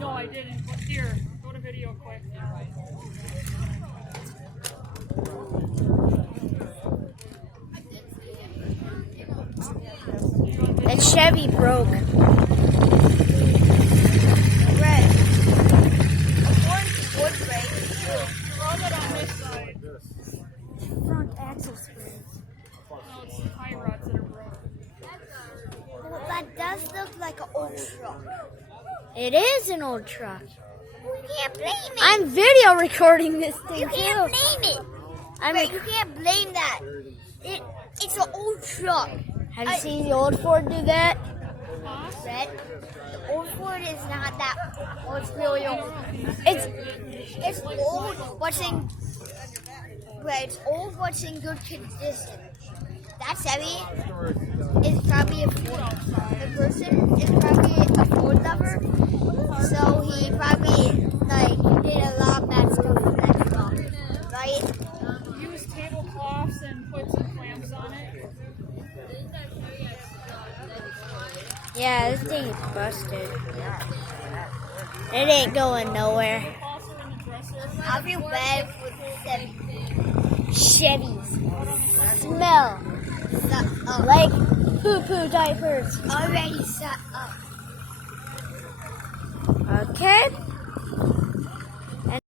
No, I didn't. Here, go to video quick. That Chevy broke. Red. According to wood brake. Throw it on this side. Front axle springs. No, it's the tie rods that are broken. Well, that does look like an old truck. It is an old truck. Well, you can't blame it. I'm video recording this thing You can't too. blame it. I'm Right, you can't blame that. It's an old truck. Have you seen the old Ford do that? Red. The old Ford is not that. Oh, it's really old. It's old, what's in. Right, it's old, what's in good condition. That Chevy is probably a Ford. The person is probably a Ford lover, so he probably did a lot of bad stuff with that truck, right? Use tablecloths and put some clamps on it. Yeah, this thing is busted. It ain't going nowhere. Also in the dresser. I feel bad for the Chevy. Chevys smell like poo-poo diapers. Already set up. Okay.